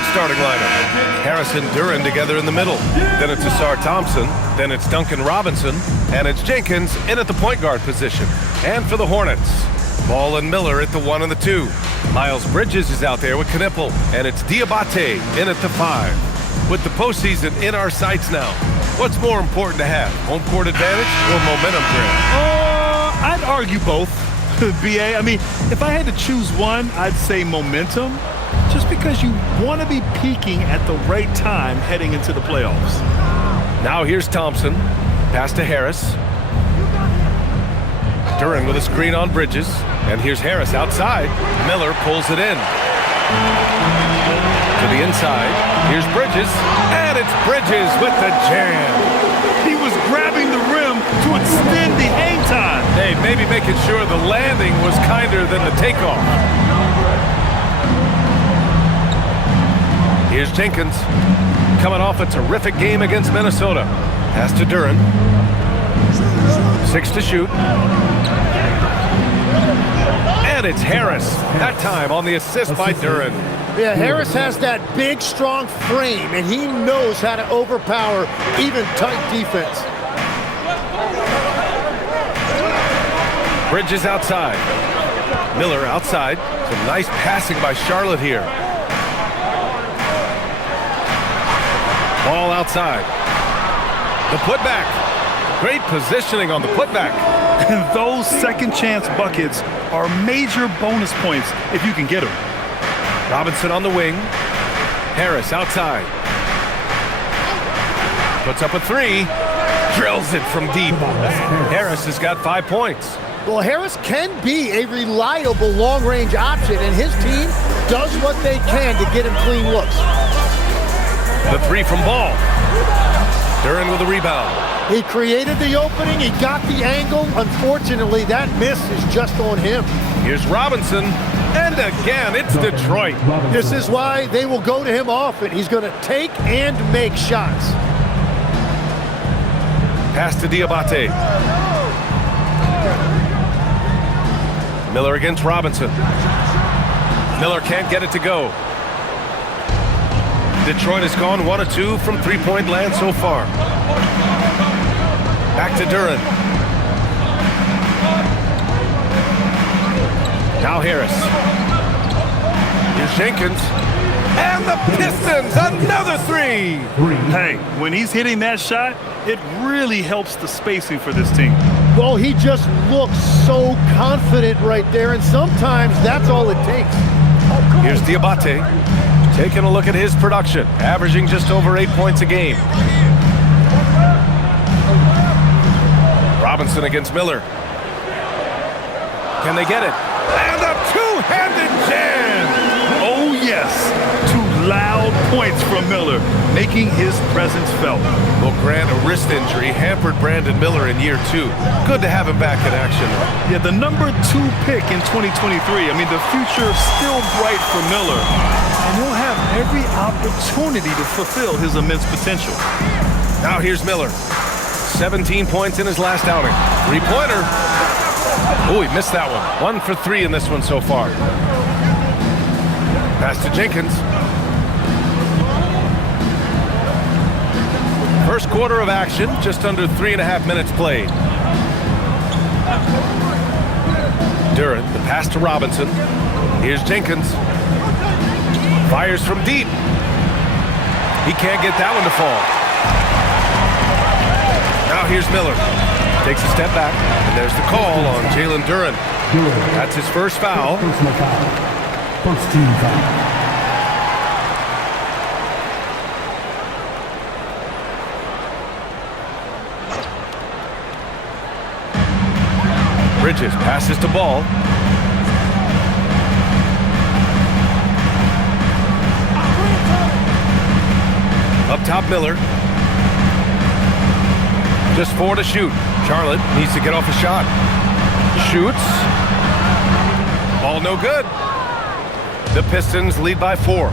Celtics starting lineup. Harris and Duren together in the middle. Then it's Asar Thompson. Then it's Duncan Robinson. And it's Jenkins in at the point guard position. And for the Hornets, Ball and Miller at the 1 and the 2. Miles Bridges is out there with Knipple. And it's Diabate in at the 5. With the postseason in our sights now, what's more important to have, home court advantage or momentum grab? I'd argue both, BA. I mean, if I had to choose one, I'd say momentum, just because you want to be peaking at the right time heading into the playoffs. Now here's Thompson. Pass to Harris. Duren with a screen on Bridges. And here's Harris outside. Miller pulls it in. To the inside. Here's Bridges. And it's Bridges with the jam. He was grabbing the rim to extend the hang time. Hey, maybe making sure the landing was kinder than the takeoff. Here's Jenkins. Coming off a terrific game against Minnesota. Pass to Duren. 6 to shoot. And it's Harris. That time on the assist by Duren. Yeah, Harris has that big, strong frame, and he knows how to overpower even tight defense. Bridges outside. Miller outside. Some nice passing by Charlotte here. Ball outside. The putback. Great positioning on the putback. And those second chance buckets are major bonus points if you can get them. Robinson on the wing. Harris outside. Puts up a 3. Drills it from deep. Harris has got 5 points. Well, Harris can be a reliable long-range option, and his team does what they can to get him clean looks. The 3 from Ball. Duren with a rebound. He created the opening. He got the angle. Unfortunately, that miss is just on him. Here's Robinson. And again, it's Detroit. This is why they will go to him often. He's going to take and make shots. Pass to Diabate. Miller against Robinson. Miller can't get it to go. Detroit has gone 1 of 2 from three-point land so far. Back to Duren. Now Harris. Here's Jenkins. And the Pistons, another 3. Hey, when he's hitting that shot, it really helps the spacing for this team. Well, he just looks so confident right there, and sometimes that's all it takes. Here's Diabate. Taking a look at his production, averaging just over 8 points a game. Robinson against Miller. Can they get it? And a two-handed jam! Oh, yes. 2 loud points from Miller, making his presence felt. Well, Grant, a wrist injury hampered Brandon Miller in year 2. Good to have him back in action. Yeah, the number 2 pick in 2023. I mean, the future still bright for Miller. And he'll have every opportunity to fulfill his immense potential. Now here's Miller. 17 points in his last outing. 3-pointer. Oh, he missed that one. 1 for 3 in this one so far. Pass to Jenkins. First quarter of action, just under 3.5 minutes played. Duren, the pass to Robinson. Here's Jenkins. Fires from deep. He can't get that one to fall. Now here's Miller. Takes a step back, and there's the call on Jalen Duren. That's his first foul. Personal foul. First team foul. Bridges passes to Ball. Up top, Miller. Just 4 to shoot. Charlotte needs to get off a shot. Shoots. Ball no good. The Pistons lead by 4.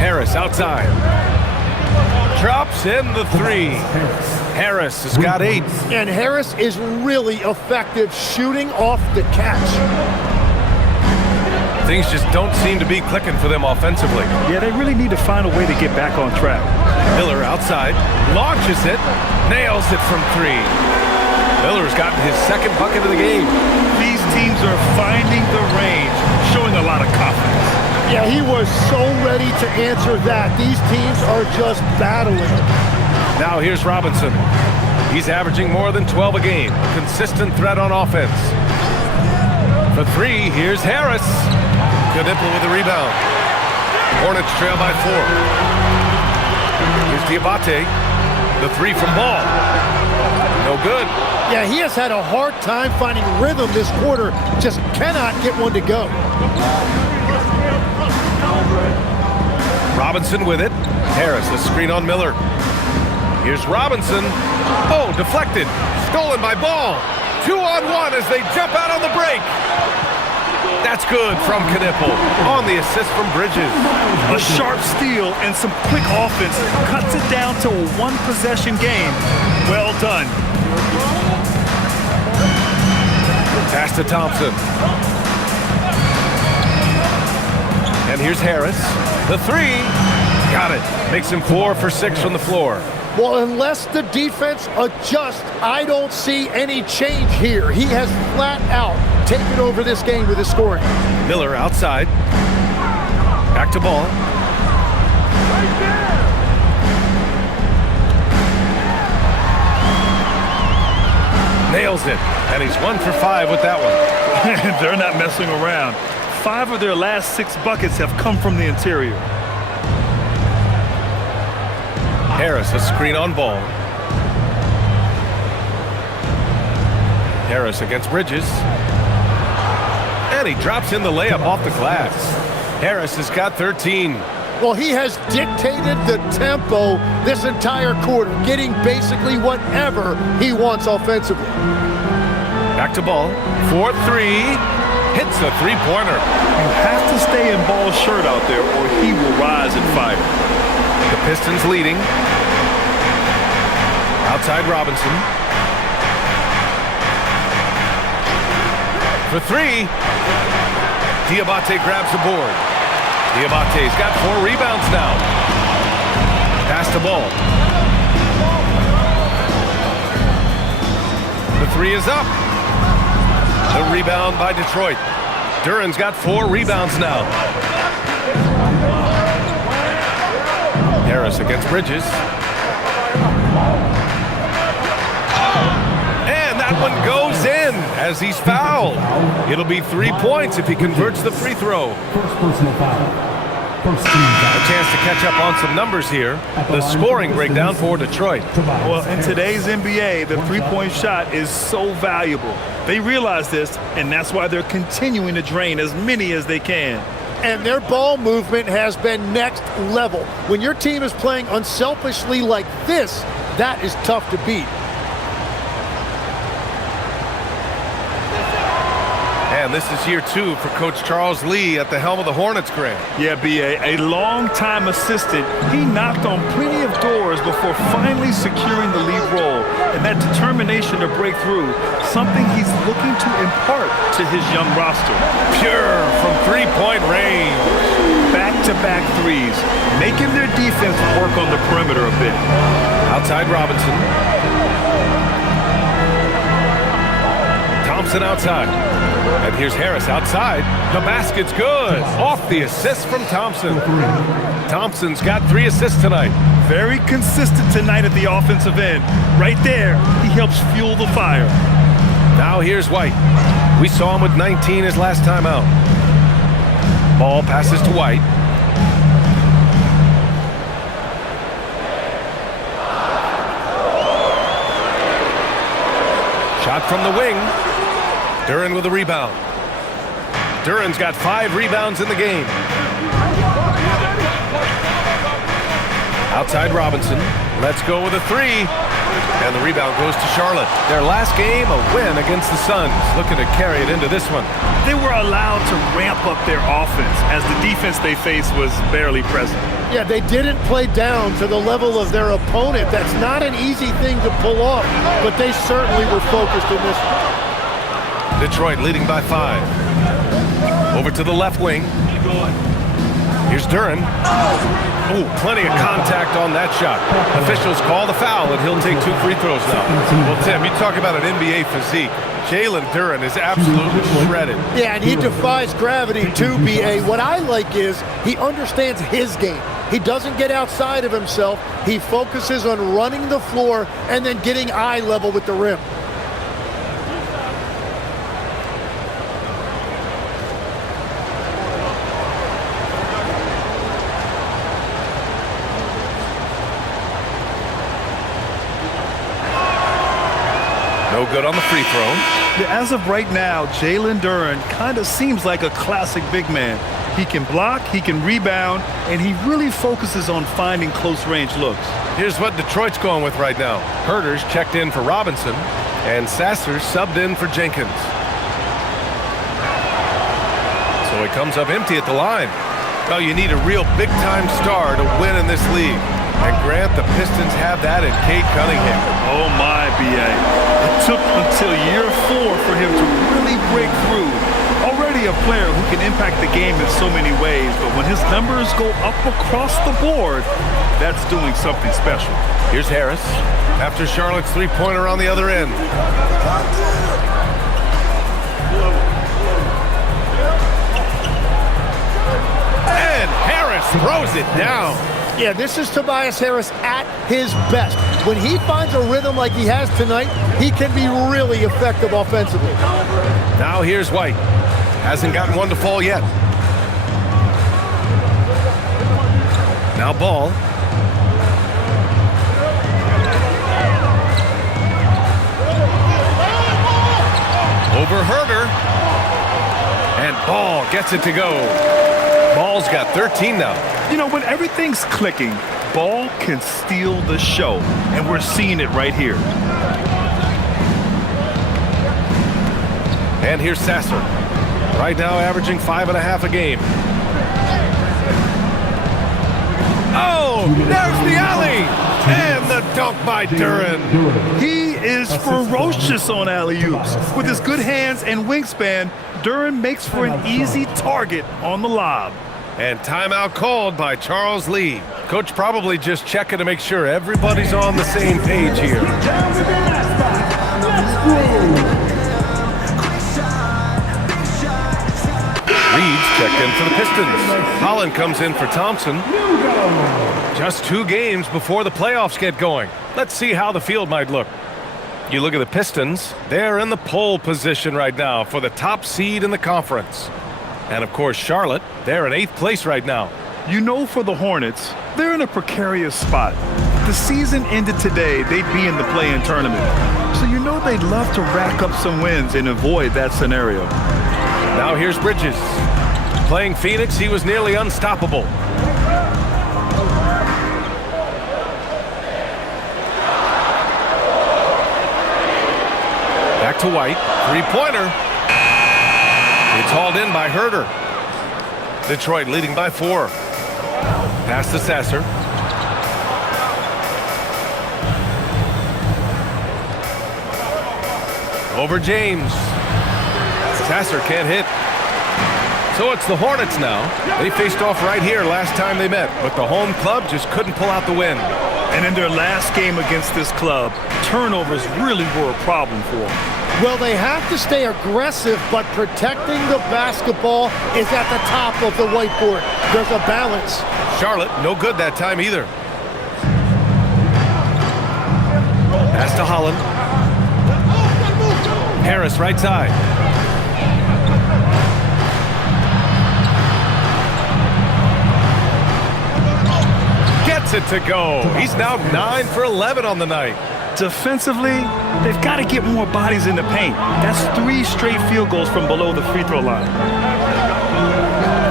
Harris outside. Drops in the 3. Harris has got 8. And Harris is really effective shooting off the catch. Things just don't seem to be clicking for them offensively. Yeah, they really need to find a way to get back on track. Miller outside, launches it, nails it from three. Miller's gotten his second bucket of the game. These teams are finding the range, showing a lot of confidence. Yeah, he was so ready to answer that. These teams are just battling. Now here's Robinson. He's averaging more than 12 a game. A consistent threat on offense. For three, here's Harris. Knippel with the rebound. Hornets trail by 4. Here's Diabate. The three from Ball. No good. Yeah, he has had a hard time finding rhythm this quarter. Just cannot get one to go. Robinson with it. Harris, a screen on Miller. Here's Robinson. Oh, deflected. Stolen by Ball. 2-on-1 as they jump out on the break. That's good from Knippel on the assist from Bridges. A sharp steal and some quick offense cuts it down to a one-possession game. Well done. Pass to Thompson. And here's Harris. The three. Got it. Makes him 4 for 6 from the floor. Well, unless the defense adjusts, I don't see any change here. He has flat out taken over this game with his scoring. Miller outside. Back to Ball. Nails it. And he's 1 for 5 with that one. They're not messing around. 5 of their last 6 buckets have come from the interior. Harris, a screen on Ball. Harris against Bridges. And he drops in the layup off the glass. Harris has got 13. Well, he has dictated the tempo this entire quarter, getting basically whatever he wants offensively. Back to Ball. 4-3. Hits a three-pointer. You have to stay in Ball's shirt out there or he will rise and fire. The Pistons leading. Outside Robinson. For three. Diabate grabs the board. Diabate's got 4 rebounds now. Pass to Ball. The three is up. The rebound by Detroit. Duran's got 4 rebounds now. Harris against Bridges. And that one goes in as he's fouled. It'll be 3 points if he converts the free throw. First personal foul. First team foul. A chance to catch up on some numbers here. The scoring breakdown for Detroit. Well, in today's NBA, the three-point shot is so valuable. They realize this, and that's why they're continuing to drain as many as they can. And their ball movement has been next level. When your team is playing unselfishly like this, that is tough to beat. And this is year 2 for Coach Charles Lee at the helm of the Hornets, Grant. Yeah, B.A., a long-time assistant. He knocked on plenty of doors before finally securing the lead role. And that determination to break through, something he's looking to impart to his young roster. Pure from three-point range. Back-to-back threes, making their defense work on the perimeter a bit. Outside Robinson. Thompson outside. And here's Harris outside. The basket's good. Off the assist from Thompson. Thompson's got 3 assists tonight. Very consistent tonight at the offensive end. Right there, he helps fuel the fire. Now here's White. We saw him with 19 his last time out. Ball passes to White. Shot from the wing. Duran with a rebound. Duran's got 5 rebounds in the game. Outside Robinson. Let's go with a 3. And the rebound goes to Charlotte. Their last game, a win against the Suns. Looking to carry it into this one. They were allowed to ramp up their offense as the defense they faced was barely present. Yeah, they didn't play down to the level of their opponent. That's not an easy thing to pull off, but they certainly were focused in this one. Detroit leading by 5. Over to the left wing. Here's Duren. Ooh, plenty of contact on that shot. Officials call the foul, and he'll take 2 free throws now. Well, Tim, you talk about an NBA physique. Jalen Duren is absolutely shredded. Yeah, and he defies gravity too, B.A. What I like is he understands his game. He doesn't get outside of himself. He focuses on running the floor and then getting eye level with the rim. No good on the free throw. Yeah, as of right now, Jalen Duren kind of seems like a classic big man. He can block, he can rebound, and he really focuses on finding close-range looks. Here's what Detroit's going with right now. Herter's checked in for Robinson, and Sasser subbed in for Jenkins. So he comes up empty at the line. Well, you need a real big-time star to win in this league. And Grant, the Pistons have that in Cade Cunningham. Oh my, B.A. It took until year 4 for him to really break through. Already a player who can impact the game in so many ways, but when his numbers go up across the board, that's doing something special. Here's Harris after Charlotte's three-pointer on the other end. And Harris throws it down. Yeah, this is Tobias Harris at his best. When he finds a rhythm like he has tonight, he can be really effective offensively. Now here's White. Hasn't gotten one to fall yet. Now Ball. Over Herter. And Ball gets it to go. Ball's got 13 now. You know, when everything's clicking, Ball can steal the show, and we're seeing it right here. And here's Sasser. Right now averaging 5.5 a game. Oh, there's the alley! And the dunk by Duren. He is ferocious on alley-oops. With his good hands and wingspan, Duren makes for an easy target on the lob. And timeout called by Charles Lee. Coach probably just checking to make sure everybody's on the same page here. Reed's checked in for the Pistons. Holland comes in for Thompson. Just 2 games before the playoffs get going. Let's see how the field might look. You look at the Pistons, they're in the pole position right now for the top seed in the conference. And of course, Charlotte, they're in 8th place right now. You know, for the Hornets, they're in a precarious spot. If the season ended today, they'd be in the play-in tournament. So you know they'd love to rack up some wins and avoid that scenario. Now here's Bridges. Playing Phoenix, he was nearly unstoppable. Back to White. Three-pointer. It's hauled in by Herter. Detroit leading by 4. Pass to Sasser. Over James. Sasser can't hit. So it's the Hornets now. They faced off right here last time they met, but the home club just couldn't pull out the win. And in their last game against this club, turnovers really were a problem for them. Well, they have to stay aggressive, but protecting the basketball is at the top of the whiteboard. There's a balance. Charlotte, no good that time either. Pass to Holland. Harris, right side. Gets it to go. He's now 9 for 11 on the night. Defensively, they've got to get more bodies in the paint. That's 3 straight field goals from below the free throw line.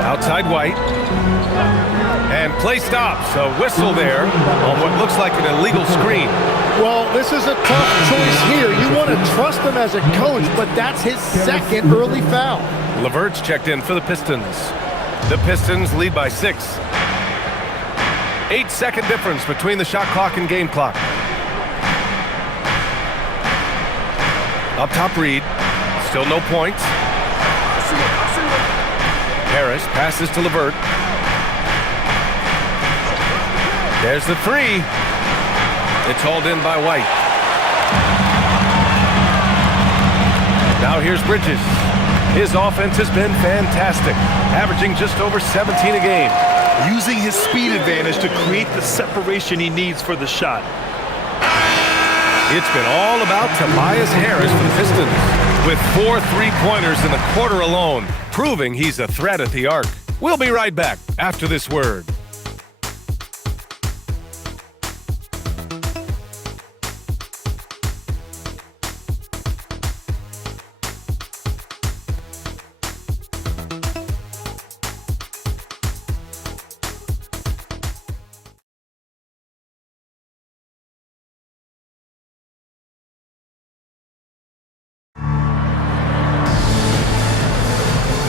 Outside White. And play stops. A whistle there on what looks like an illegal screen. Well, this is a tough choice here. You want to trust him as a coach, but that's his second early foul. LeVert's checked in for the Pistons. The Pistons lead by 6. 8-second difference between the shot clock and game clock. Up top, Reed. Still no points. Harris passes to LeVert. There's the three. It's hauled in by White. Now here's Bridges. His offense has been fantastic, averaging just over 17 a game. Using his speed advantage to create the separation he needs for the shot. It's been all about Tobias Harris for the Pistons, with 4 3-pointers in the quarter alone, proving he's a threat at the arc. We'll be right back after this word.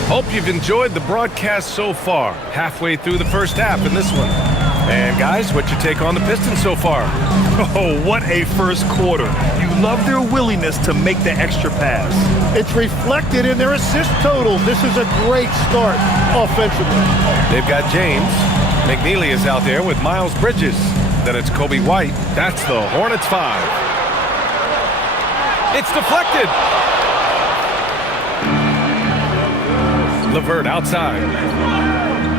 Hope you've enjoyed the broadcast so far. Halfway through the first half in this one. And guys, what's your take on the Pistons so far? Oh, what a first quarter. You love their willingness to make the extra pass. It's reflected in their assist total. This is a great start offensively. They've got James. McNeely is out there with Miles Bridges. Then it's Kobe White. That's the Hornets 5. It's deflected. LeVert outside.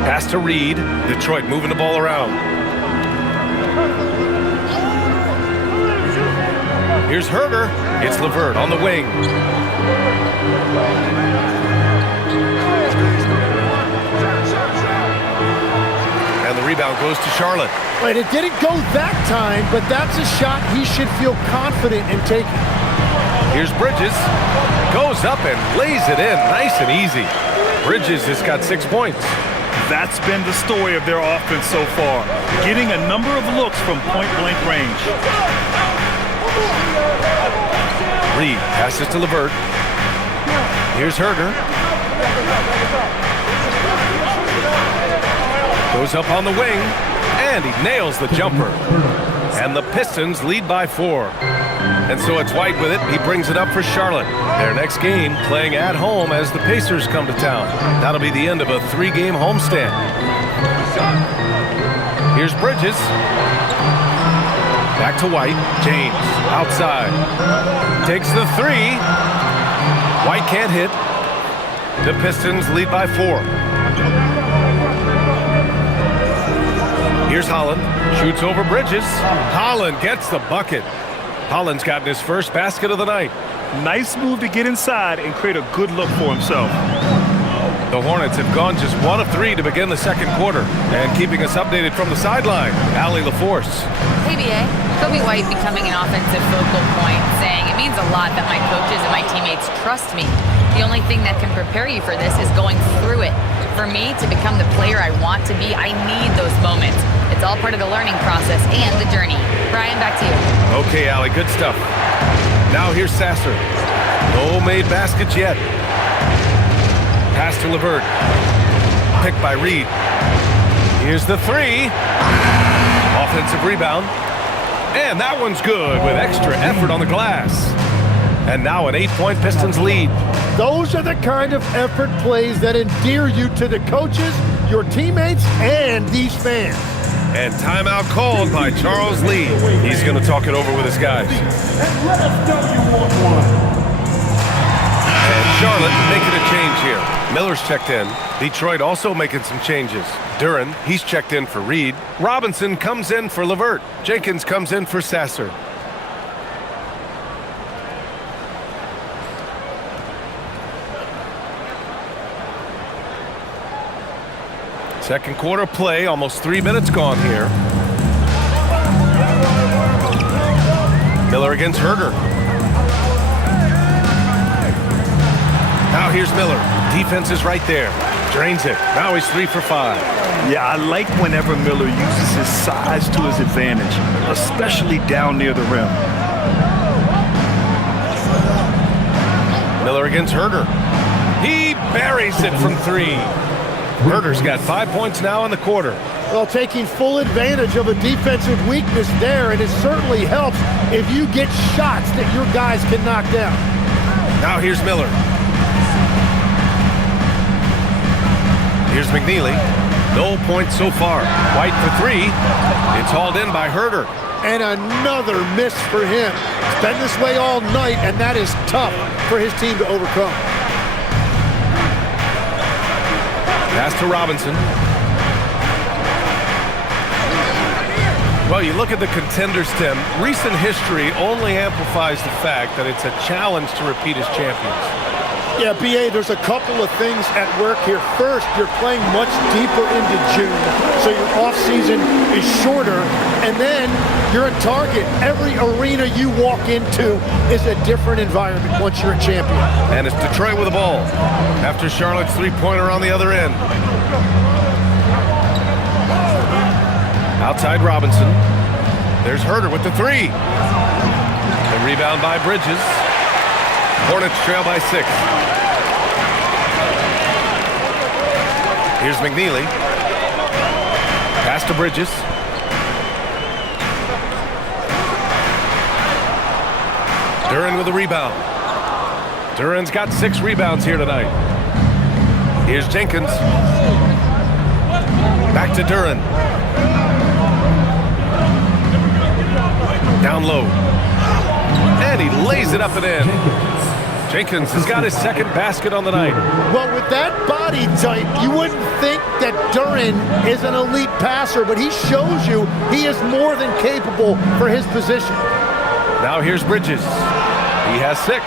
Pass to Reed. Detroit moving the ball around. Here's Herter. It's LeVert on the wing. And the rebound goes to Charlotte. Right, it didn't go that time, but that's a shot he should feel confident in taking. Here's Bridges. Goes up and lays it in nice and easy. Bridges has got 6 points. That's been the story of their offense so far, getting a number of looks from point-blank range. Reed passes to LeVert. Here's Herter. Goes up on the wing, and he nails the jumper. And the Pistons lead by 4. And so it's White with it. He brings it up for Charlotte. Their next game playing at home as the Pacers come to town. That'll be the end of a 3-game homestand. Here's Bridges. Back to White. James outside. Takes the 3. White can't hit. The Pistons lead by 4. Here's Holland. Shoots over Bridges. Holland gets the bucket. Holland's gotten his first basket of the night. Nice move to get inside and create a good look for himself. The Hornets have gone just 1 of 3 to begin the second quarter. And keeping us updated from the sideline, Allie LaForce. Hey, BA. Kobe White becoming an offensive focal point, saying it means a lot that my coaches and my teammates trust me. The only thing that can prepare you for this is going through it. For me to become the player I want to be, I need those moments. It's all part of the learning process and the journey. Brian, back to you. Okay, Allie, good stuff. Now here's Sasser. No made baskets yet. Pass to LeVert. Picked by Reed. Here's the 3. Offensive rebound. And that one's good with extra effort on the glass. And now an 8-point Pistons lead. Those are the kind of effort plays that endear you to the coaches, your teammates, and these fans. And timeout called by Charles Lee. He's going to talk it over with his guys. And Charlotte making a change here. Miller's checked in. Detroit also making some changes. Duren, he's checked in for Reed. Robinson comes in for LeVert. Jenkins comes in for Sasser. Second quarter play, almost 3 minutes gone here. Miller against Herter. Now here's Miller. Defense is right there. Drains it. Now he's 3 for 5. Yeah, I like whenever Miller uses his size to his advantage, especially down near the rim. Miller against Herter. He buries it from 3. Herter's got 5 points now in the quarter. Well, taking full advantage of a defensive weakness there, and it certainly helps if you get shots that your guys can knock down. Now here's Miller. Here's McNeely. No points so far. White for three. It's hauled in by Herter. And another miss for him. It's been this way all night, and that is tough for his team to overcome. Pass to Robinson. Well, you look at the contenders, Tim. Recent history only amplifies the fact that it's a challenge to repeat as champions. Yeah, B.A., there's a couple of things at work here. First, you're playing much deeper into June, so your offseason is shorter. And then you're a target. Every arena you walk into is a different environment once you're a champion. And it's Detroit with the ball after Charlotte's three-pointer on the other end. Outside Robinson. There's Herter with the three. The rebound by Bridges. Hornets trail by 6. Here's McNeely. Pass to Bridges. Duren with a rebound. Duren's got 6 rebounds here tonight. Here's Jenkins. Back to Duren. Down low. And he lays it up and in. Jenkins has got his second basket on the night. Well, with that body type, you wouldn't think that Duren is an elite passer, but he shows you he is more than capable for his position. Now here's Bridges. He has 6.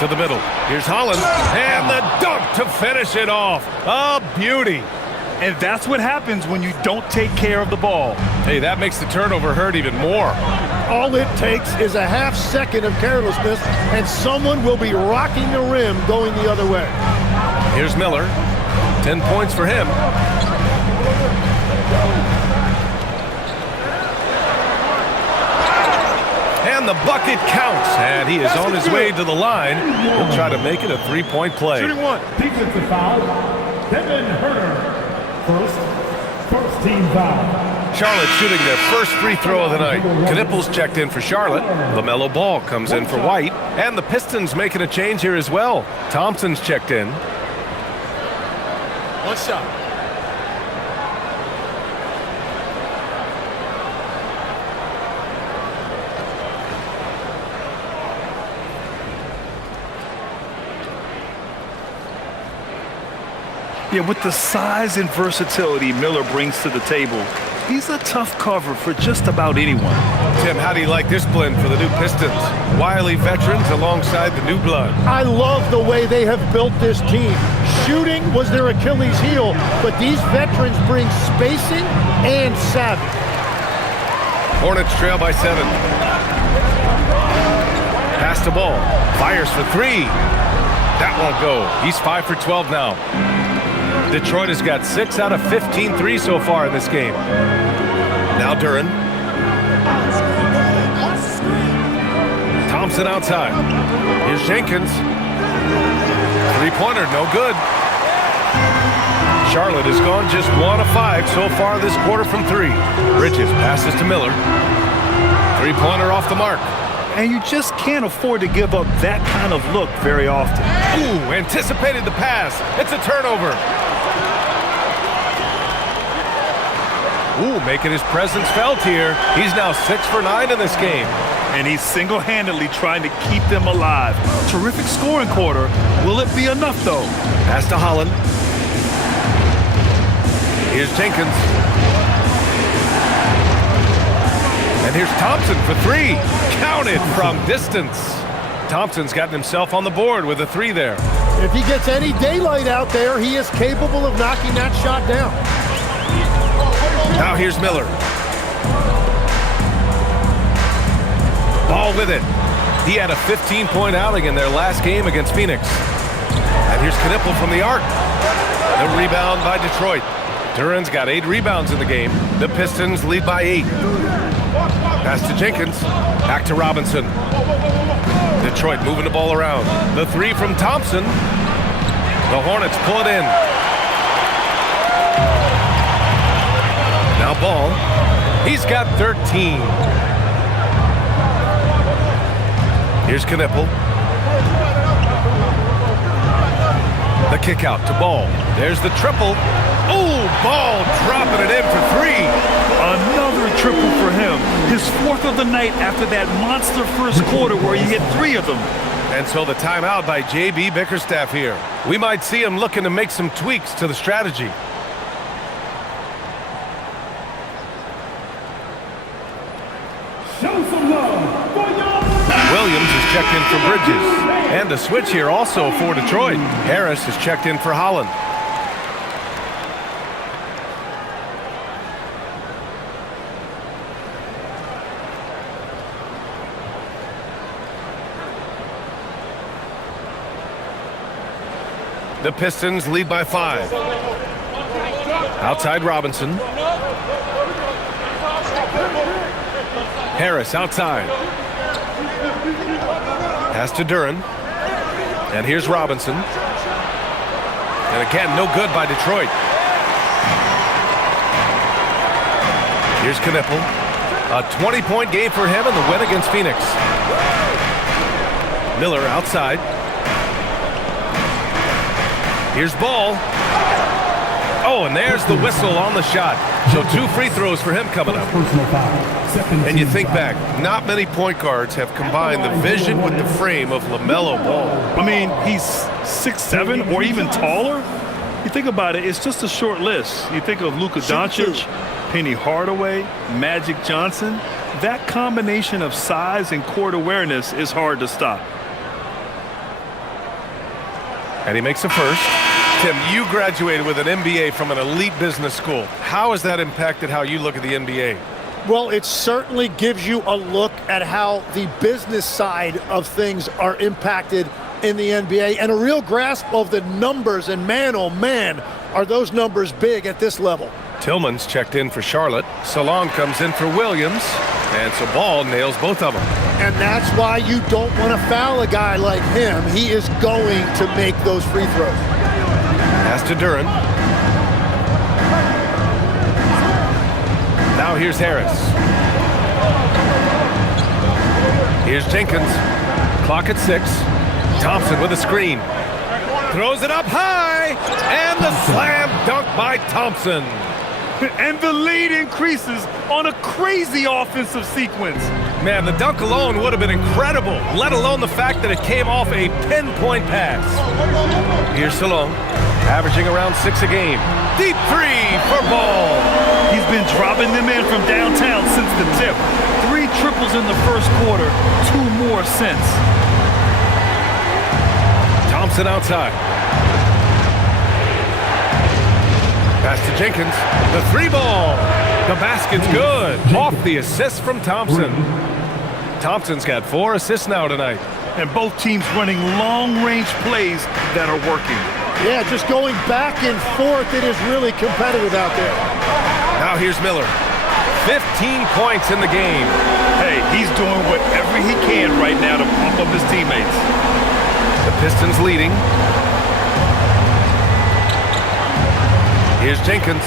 To the middle. Here's Holland. And the dunk to finish it off. A beauty. And that's what happens when you don't take care of the ball. Hey, that makes the turnover hurt even more. All it takes is a half second of carelessness, and someone will be rocking the rim going the other way. Here's Miller. 10 points for him. And the bucket counts, and he is on his way to the line. He'll try to make it a 3-point play. Shooting one. Defensive foul. Devin Herter. First team foul. Charlotte shooting their first free throw of the night. Knipples checked in for Charlotte. LaMelo Ball comes in for White. And the Pistons making a change here as well. Thompson's checked in. One shot. Yeah, with the size and versatility Miller brings to the table, he's a tough cover for just about anyone. Tim, how do you like this blend for the new Pistons? Wily veterans alongside the new blood. I love the way they have built this team. Shooting was their Achilles heel, but these veterans bring spacing and savvy. Hornets trail by 7. Pass the ball. Fires for 3. That won't go. He's 5 for 12 now. Detroit has got 6 out of 15 threes so far in this game. Now Duren. Thompson outside. Here's Jenkins. Three-pointer, no good. Charlotte has gone just 1 of 5 so far this quarter from 3. Bridges passes to Miller. Three-pointer off the mark. And you just can't afford to give up that kind of look very often. Ooh, anticipated the pass. It's a turnover. Ooh, making his presence felt here. He's now 6 for 9 in this game. And he's single-handedly trying to keep them alive. Terrific scoring quarter. Will it be enough, though? Pass to Holland. Here's Jenkins. And here's Thompson for 3. Counted from distance. Thompson's gotten himself on the board with a 3 there. If he gets any daylight out there, he is capable of knocking that shot down. Now here's Miller. Ball with it. He had a 15-point outing in their last game against Phoenix. And here's Knippel from the arc. The rebound by Detroit. Duren's got 8 rebounds in the game. The Pistons lead by 8. Pass to Jenkins. Back to Robinson. Detroit moving the ball around. The 3 from Thompson. The Hornets pull it in. Now Ball. He's got 13. Here's Knippel. The kick out to Ball. There's the triple. Oh, Ball dropping it in for 3. Another triple for him. His 4th of the night after that monster first quarter where he hit 3 of them. And so the timeout by J.B. Bickerstaff here. We might see him looking to make some tweaks to the strategy. Show some love for your Williams is checked in for Bridges. And a switch here also for Detroit. Harris is checked in for Holland. The Pistons lead by 5. Outside Robinson. Harris outside. Pass to Duran. And here's Robinson. And again, no good by Detroit. Here's Knippel. A 20-point game for him in the win against Phoenix. Miller outside. Here's Ball. Oh, and there's the whistle on the shot. So 2 free throws for him coming up. And you think back, not many point guards have combined the vision with the frame of LaMelo Ball. I mean, he's 6'7" or even taller. You think about it, it's just a short list. You think of Luka Doncic, Penny Hardaway, Magic Johnson. That combination of size and court awareness is hard to stop. And he makes a first. Tim, you graduated with an MBA from an elite business school. How has that impacted how you look at the NBA? Well, it certainly gives you a look at how the business side of things are impacted in the NBA and a real grasp of the numbers. And man, oh man, are those numbers big at this level. Tillman's checked in for Charlotte. Salon comes in for Williams. And so Ball nails both of them. And that's why you don't want to foul a guy like him. He is going to make those free throws. Pass to Duran. Now here's Harris. Here's Jenkins. Clock at 6. Thompson with a screen. Throws it up high. And the slam dunk by Thompson. And the lead increases on a crazy offensive sequence. Man, the dunk alone would have been incredible, let alone the fact that it came off a pinpoint pass. Here's Salon, averaging around 6 a game. Deep 3 for Ball. He's been dropping them in from downtown since the tip. 3 triples in the first quarter, 2 more since. Thompson outside. Pass to Jenkins. The 3-ball. The basket's good. Off the assist from Thompson. Thompson's got 4 assists now tonight. And both teams running long-range plays that are working. Yeah, just going back and forth. It is really competitive out there. Now here's Miller. 15 points in the game. Hey, he's doing whatever he can right now to pump up his teammates. The Pistons leading. Here's Jenkins.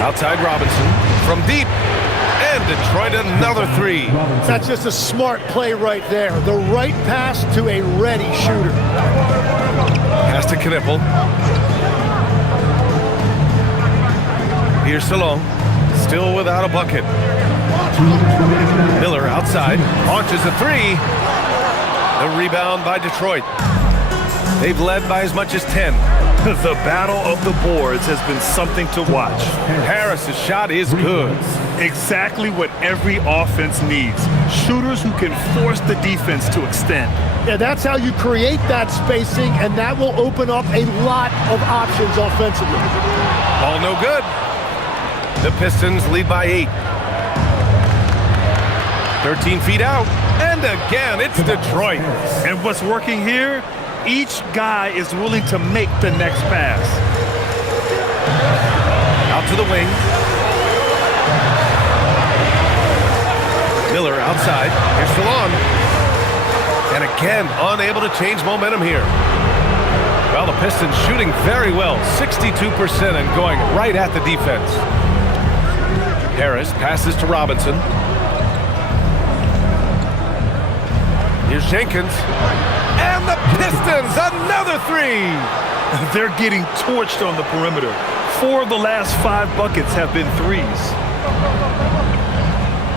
Outside Robinson. From deep. And Detroit another 3. That's just a smart play right there. The right pass to a ready shooter. Pass to Knippel. Here's Salon. Still without a bucket. Miller outside. Launches a 3. The rebound by Detroit. They've led by as much as 10. The battle of the boards has been something to watch. Harris's shot is good. Exactly what every offense needs. Shooters who can force the defense to extend. Yeah, that's how you create that spacing, and that will open up a lot of options offensively. All no good. The Pistons lead by 8. 13 feet out. And again, it's Detroit. And what's working here? Each guy is willing to make the next pass. Out to the wing. Miller outside. Here's Salon. And again, unable to change momentum here. Well, the Pistons shooting very well. 62% and going right at the defense. Harris passes to Robinson. Here's Jenkins. And the Pistons, another three. They're getting torched on the perimeter. 4 of the last 5 buckets have been threes.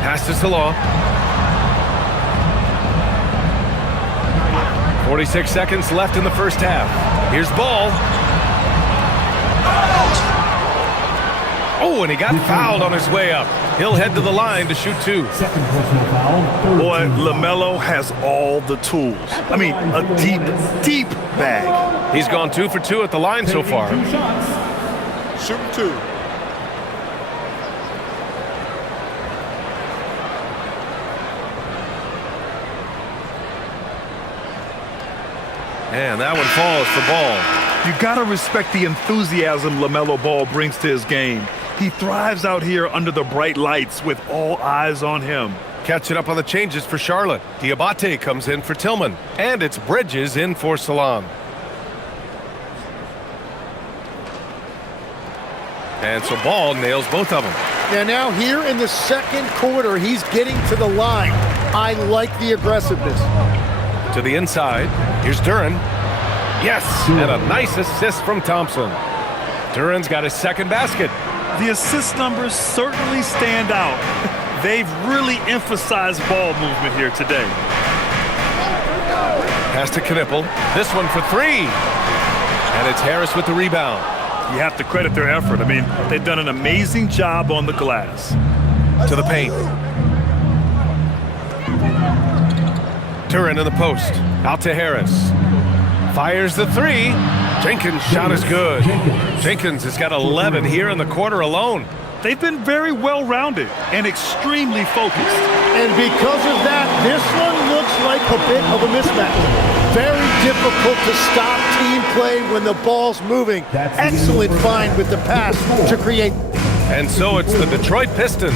Pass to Salah. 46 seconds left in the first half. Here's Ball. Oh, and he got fouled on his way up. He'll head to the line to shoot 2. Second personal foul. Boy, LaMelo has all the tools. I mean, a deep, deep bag. He's gone 2 for 2 at the line so far. 2 shots. Shoot 2. And that one falls for Ball. You gotta respect the enthusiasm LaMelo Ball brings to his game. He thrives out here under the bright lights with all eyes on him. Catching up on the changes for Charlotte. Diabate comes in for Tillman. And it's Bridges in for Salam. And so Ball nails both of them. Now here in the second quarter, he's getting to the line. I like the aggressiveness. To the inside. Here's Duren. Yes, and a nice assist from Thompson. Duren's got his second basket. The assist numbers certainly stand out. They've really emphasized ball movement here today. Pass to Knipple. This one for 3. And it's Harris with the rebound. You have to credit their effort. I mean, they've done an amazing job on the glass. To the paint. Duren in the post. Out to Harris. Fires the 3. Jenkins' shot is good. Jenkins has got 11 here in the quarter alone. They've been very well-rounded and extremely focused. And because of that, this one looks like a bit of a mismatch. Very difficult to stop team play when the ball's moving. Excellent find with the pass to create. And so it's the Detroit Pistons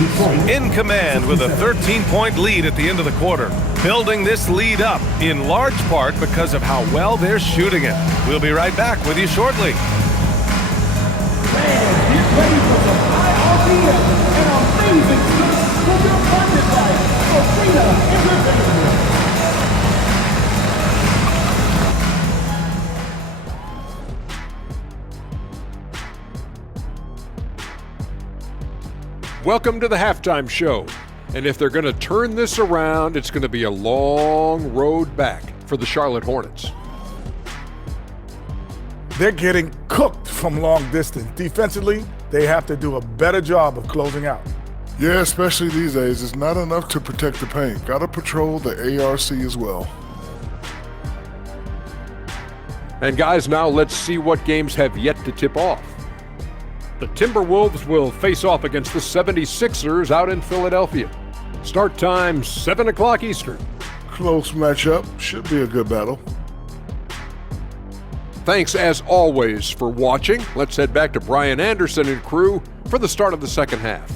in command with a 13-point lead at the end of the quarter. Building this lead up in large part because of how well they're shooting it. We'll be right back with you shortly. Man, get ready for some high RPM and amazing skills from your partner like Arena Entertainment. Welcome to the halftime show. And if they're going to turn this around, it's going to be a long road back for the Charlotte Hornets. They're getting cooked from long distance. Defensively, they have to do a better job of closing out. Yeah, especially these days. It's not enough to protect the paint. Got to patrol the ARC as well. And guys, now let's see what games have yet to tip off. The Timberwolves will face off against the 76ers out in Philadelphia. Start time, 7 o'clock Eastern. Close matchup. Should be a good battle. Thanks as always for watching. Let's head back to Brian Anderson and crew for the start of the second half.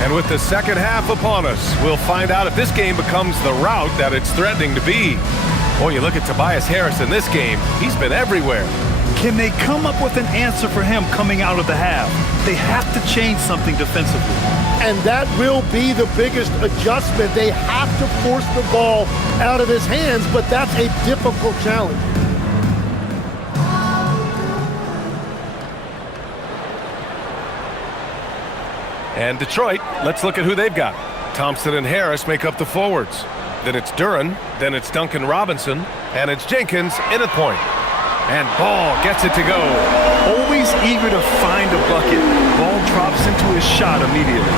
And with the second half upon us, we'll find out if this game becomes the rout that it's threatening to be. Boy, you look at Tobias Harris in this game, he's been everywhere. Can they come up with an answer for him coming out of the half? They have to change something defensively. And that will be the biggest adjustment. They have to force the ball out of his hands, but that's a difficult challenge. And Detroit, let's look at who they've got. Thompson and Harris make up the forwards. Then it's Duren, then it's Duncan Robinson, and it's Jenkins in at point. And Ball gets it to go. Always eager to find a bucket. Ball drops into his shot immediately.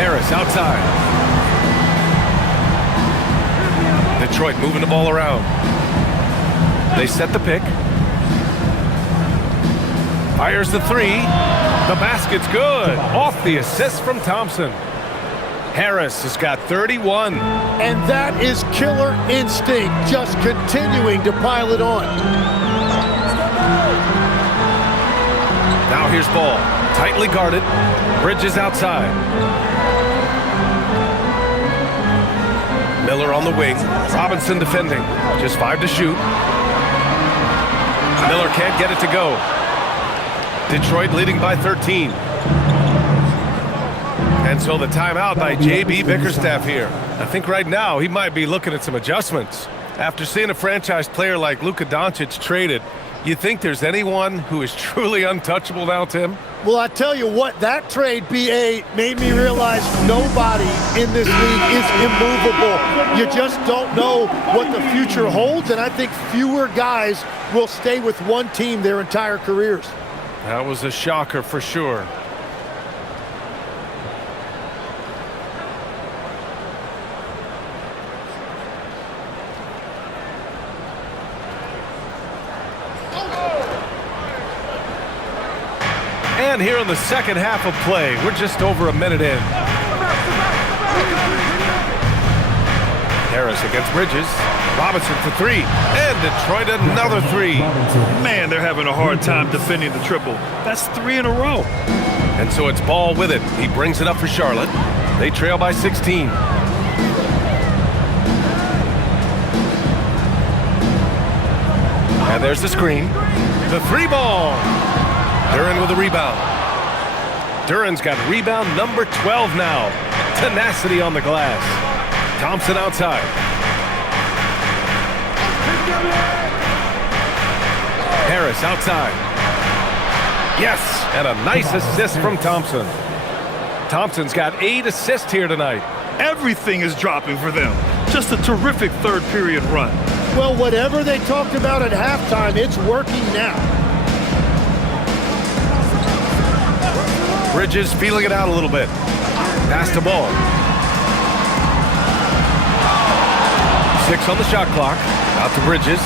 Harris outside. Detroit moving the ball around. They set the pick. Fires the 3. The basket's good. Off the assist from Thompson. Harris has got 31. And that is killer instinct, just continuing to pile it on. Now here's Ball. Tightly guarded. Bridges outside. Miller on the wing. Robinson defending. Just 5 to shoot. Miller can't get it to go. Detroit leading by 13. And so the timeout by J.B. Bickerstaff here. I think right now he might be looking at some adjustments. After seeing a franchise player like Luka Doncic traded, you think there's anyone who is truly untouchable now, Tim? Well, I tell you what, that trade, BA, made me realize nobody in this league is immovable. You just don't know what the future holds, and I think fewer guys will stay with one team their entire careers. That was a shocker for sure. And here in the second half of play, we're just over a minute in. Harris against Bridges. Robinson for 3. And Detroit another 3. Man, they're having a hard time defending the triple. That's 3 in a row. And so it's Ball with it. He brings it up for Charlotte. They trail by 16. And there's the screen. The 3 ball. Duren with a rebound. Duren's got rebound number 12 now. Tenacity on the glass. Thompson outside. Harris outside. Yes, and a nice assist from Thompson. Thompson's got 8 assists here tonight. Everything is dropping for them. Just a terrific third period run. Well, whatever they talked about at halftime, it's working now. Bridges feeling it out a little bit. Pass the ball. 6 on the shot clock. Out to Bridges.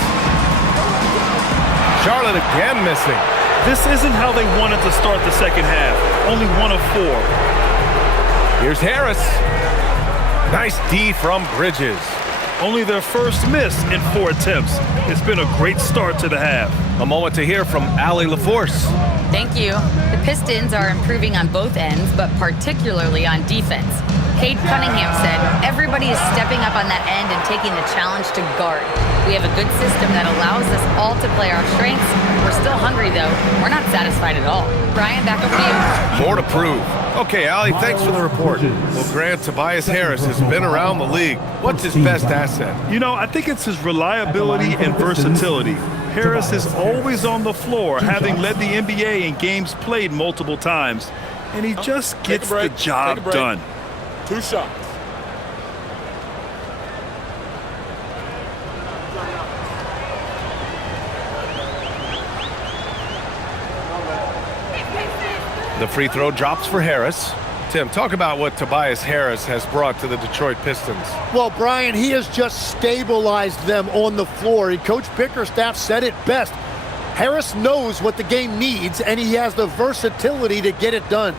Charlotte again missing. This isn't how they wanted to start the second half. Only 1 of 4. Here's Harris. Nice D from Bridges. Only their first miss in 4 attempts. It's been a great start to the half. A moment to hear from Allie LaForce. Thank you. The Pistons are improving on both ends, but particularly on defense. Cade Cunningham said, everybody is stepping up on that end and taking the challenge to guard. We have a good system that allows us all to play our strengths. We're still hungry, though. We're not satisfied at all. Brian, back over to you. More to prove. Okay, Allie, thanks for the report. Well, Grant, Tobias Harris has been around the league. What's his best asset? You know, I think it's his reliability and versatility. Harris is always on the floor, having led the NBA in games played multiple times. And he just gets the job done. 2 shots. The free throw drops for Harris. Tim, talk about what Tobias Harris has brought to the Detroit Pistons. Well, Brian, he has just stabilized them on the floor. Coach Bickerstaff said it best. Harris knows what the game needs, and he has the versatility to get it done.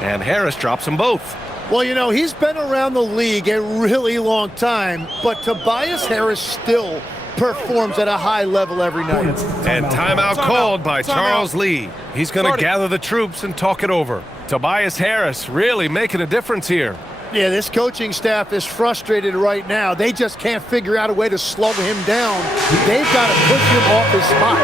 And Harris drops them both. Well, you know, he's been around the league a really long time, but Tobias Harris still performs at a high level every night. And timeout called by Charles Lee. He's going to gather the troops and talk it over. Tobias Harris really making a difference here. Yeah, this coaching staff is frustrated right now. They just can't figure out a way to slow him down. They've got to push him off his spot.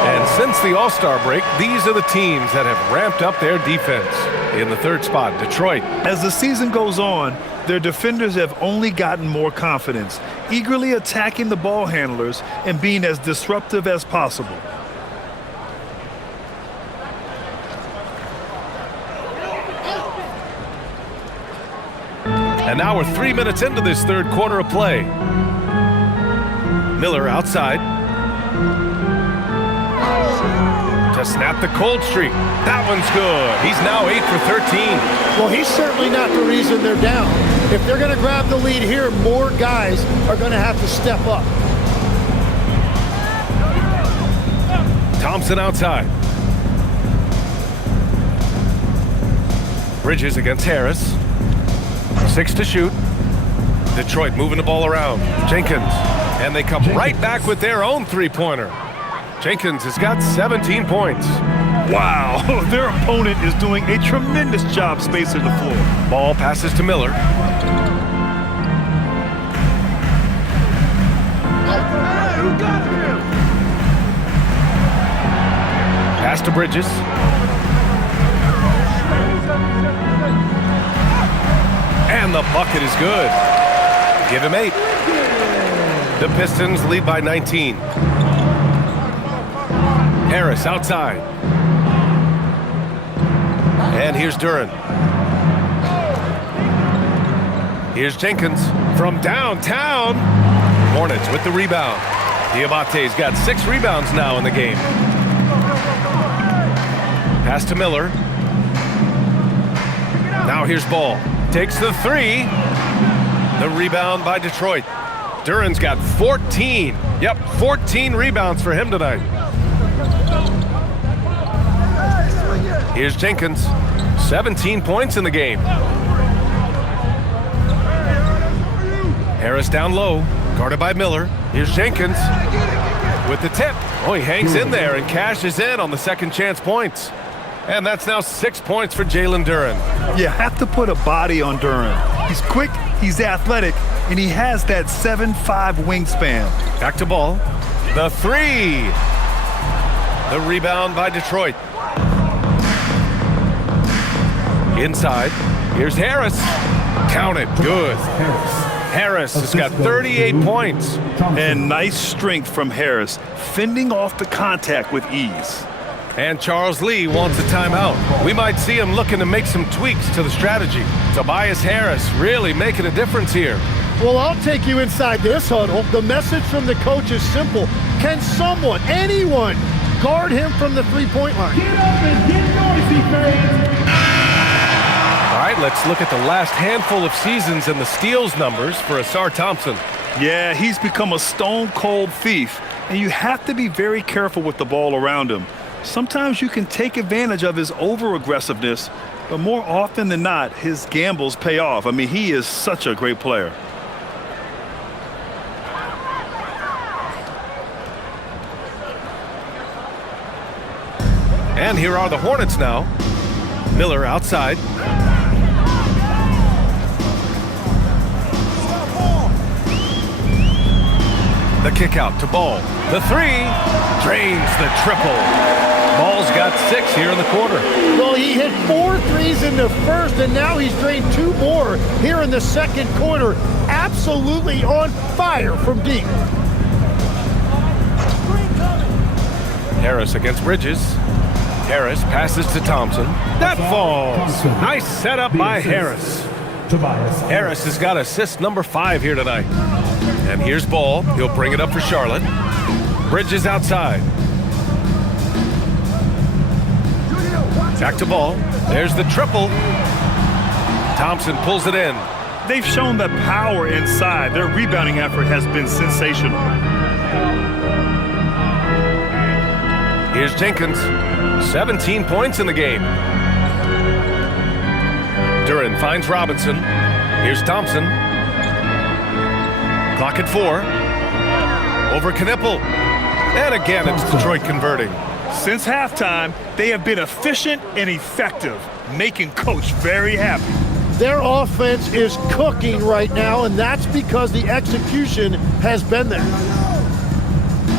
And since the All-Star break, these are the teams that have ramped up their defense. In the third spot, Detroit. As the season goes on, their defenders have only gotten more confidence, eagerly attacking the ball handlers and being as disruptive as possible. And now we're 3 minutes into this third quarter of play. Miller outside. To snap the cold streak. That one's good. He's now 8 for 13. Well, he's certainly not the reason they're down. If they're going to grab the lead here, more guys are going to have to step up. Thompson outside. Bridges against Harris. 6 to shoot. Detroit moving the ball around. Jenkins. And they come right back with their own three-pointer. Jenkins has got 17 points. Wow, their opponent is doing a tremendous job spacing the floor. Ball passes to Miller. Pass to Bridges. And the bucket is good. Give him 8. The Pistons lead by 19. Harris outside. And here's Duren. Here's Jenkins from downtown. Hornets with the rebound. Diabate's got 6 rebounds now in the game. Pass to Miller. Now here's Ball. Takes the 3. The rebound by Detroit. Duren's got 14. Yep, 14 rebounds for him tonight. Here's Jenkins. 17 points in the game. Harris down low. Guarded by Miller. Here's Jenkins with the tip. Oh, he hangs in there and cashes in on the second chance points. And that's now 6 points for Jalen Duren. You have to put a body on Duren. He's quick, he's athletic, and he has that 7'5" wingspan. Back to Ball. The 3. The rebound by Detroit. Inside. Here's Harris. Count it. Good. Harris has got 38 points. And nice strength from Harris, fending off the contact with ease. And Charles Lee wants a timeout. We might see him looking to make some tweaks to the strategy. Tobias Harris really making a difference here. Well, I'll take you inside this huddle. The message from the coach is simple. Can someone, anyone, guard him from the three-point line? Get up and get noisy, fans. All right, let's look at the last handful of seasons and the steals numbers for Asar Thompson. Yeah, he's become a stone-cold thief, and you have to be very careful with the ball around him. Sometimes you can take advantage of his over-aggressiveness, but more often than not, his gambles pay off. I mean, he is such a great player. And here are the Hornets now. Miller outside. The kick out to Ball. The 3 drains the triple. Ball's got 6 here in the quarter. Well, he hit 4 threes in the first, and now he's drained 2 more here in the second quarter. Absolutely on fire from deep. Harris against Bridges. Harris passes to Thompson. That falls. Nice setup by Harris. Harris has got assist number 5 here tonight. And here's Ball. He'll bring it up for Charlotte. Bridges outside. Back to Ball. There's the triple. Thompson pulls it in. They've shown that power inside. Their rebounding effort has been sensational. Here's Jenkins. 17 points in the game. Duren finds Robinson. Here's Thompson. Clock at 4. Over Knipple. And again, it's Detroit converting. Since halftime, they have been efficient and effective, making Coach very happy. Their offense is cooking right now, and that's because the execution has been there.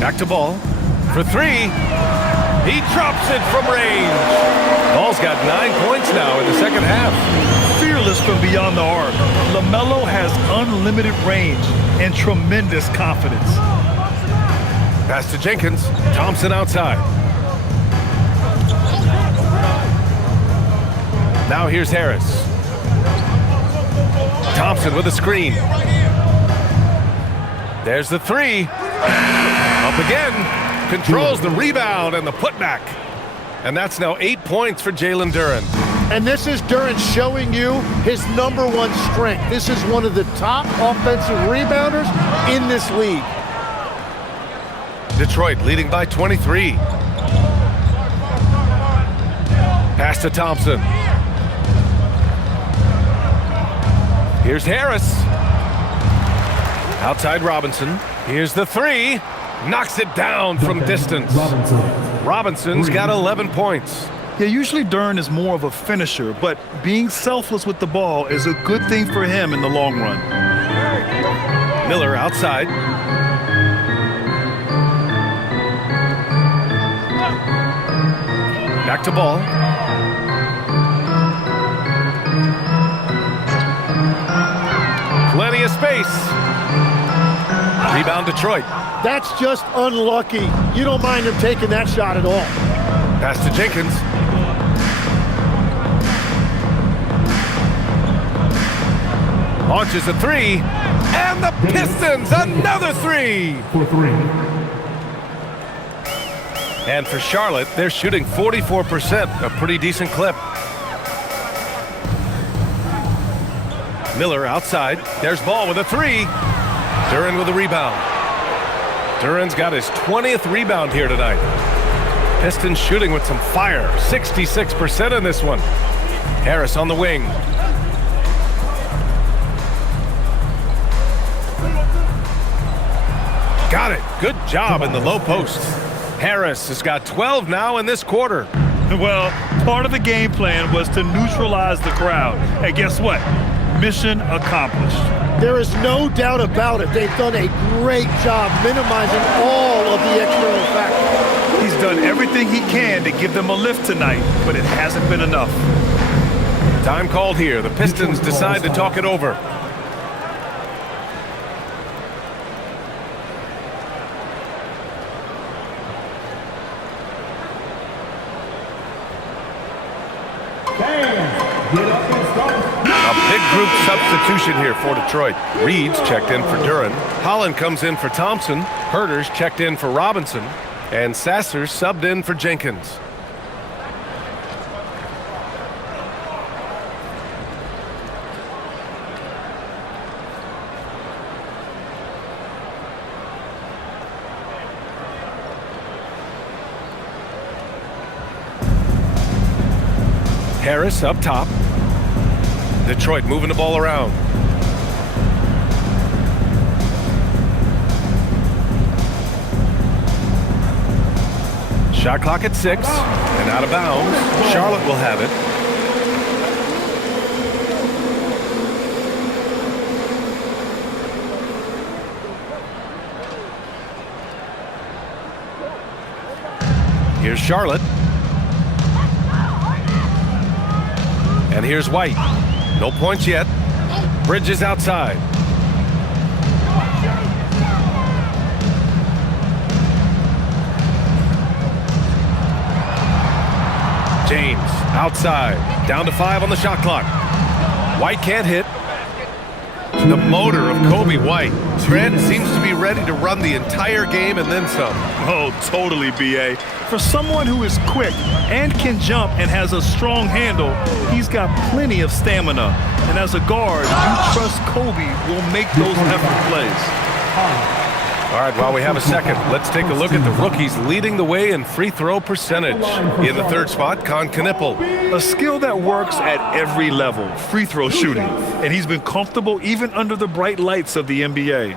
Back to Ball. For 3. He drops it from range. Ball's got 9 points now in the second half. Fearless from beyond the arc, LaMelo has unlimited range and tremendous confidence. Pass to Jenkins. Thompson outside. Now here's Harris. Thompson with a screen. There's the 3. Up again. Controls the rebound and the putback. And that's now 8 points for Jalen Duren. And this is Duren showing you his #1 strength. This is one of the top offensive rebounders in this league. Detroit leading by 23. Pass to Thompson. Here's Harris. Outside Robinson. Here's the 3. knocks it down from distance. Robinson's got 11 points. Yeah, usually Duren is more of a finisher, but being selfless with the ball is a good thing for him in the long run. Miller outside. Back to Ball. Plenty of space. Rebound Detroit. That's just unlucky. You don't mind him taking that shot at all. Pass to Jenkins. Launches a three. And the Pistons, another three. For three. And for Charlotte, they're shooting 44%, a pretty decent clip. Miller outside. There's Ball with a three. Duren with a rebound. Duren's got his 20th rebound here tonight. Pistons shooting with some fire. 66% in this one. Harris on the wing. Got it. Good job in the low post. Harris has got 12 now in this quarter. Well, part of the game plan was to neutralize the crowd. And guess what? Mission accomplished. There is no doubt about it. They've done a great job minimizing all of the external factors. He's done everything he can to give them a lift tonight, but it hasn't been enough. Time called here. The Pistons decide to talk it over. A big group substitution here for Detroit. Reed's checked in for Duren. Holland comes in for Thompson. Herter's checked in for Robinson. And Sasser's subbed in for Jenkins. Harris up top. Detroit moving the ball around. Shot clock at 6 and out of bounds. Charlotte will have it. Here's Charlotte. And here's White. No points yet. Bridges outside. James outside. Down to 5 on the shot clock. White can't hit. The motor of Kobe White. Trent seems to be ready to run the entire game and then some. Oh, totally, B.A. For someone who is quick and can jump and has a strong handle, he's got plenty of stamina. And as a guard, you trust Kobe will make those effort plays. All right, while we have a second, let's take a look at the rookies leading the way in free throw percentage. In the third spot, Con Knippel. A skill that works at every level, free throw shooting. And he's been comfortable even under the bright lights of the NBA.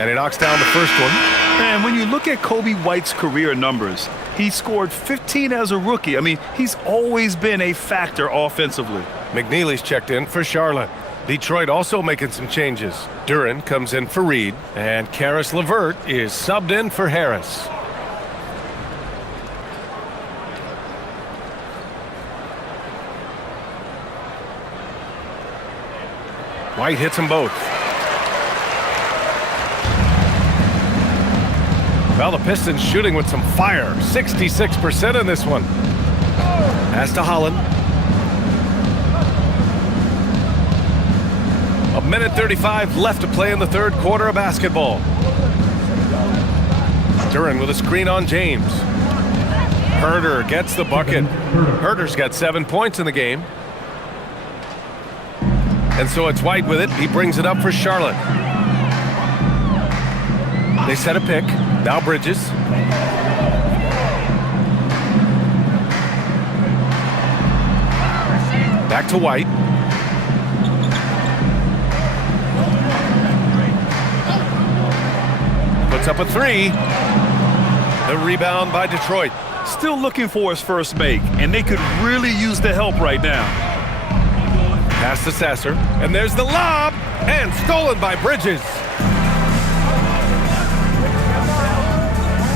And he knocks down the first one. And when you look at Kobe White's career numbers, he scored 15 as a rookie. I mean, he's always been a factor offensively. McNeely's checked in for Charlotte. Detroit also making some changes. Duren comes in for Reed, and Karis LeVert is subbed in for Harris. White hits them both. Well, the Pistons shooting with some fire. 66% in this one. Pass to Holland. A minute 35 left to play in the third quarter of basketball. Duren with a screen on James. Herter gets the bucket. Herter's got 7 points in the game. And so it's White with it. He brings it up for Charlotte. They set a pick. Now Bridges. Back to White. Puts up a three. The rebound by Detroit. Still looking for his first make, and they could really use the help right now. Pass to Sasser, and there's the lob, and stolen by Bridges.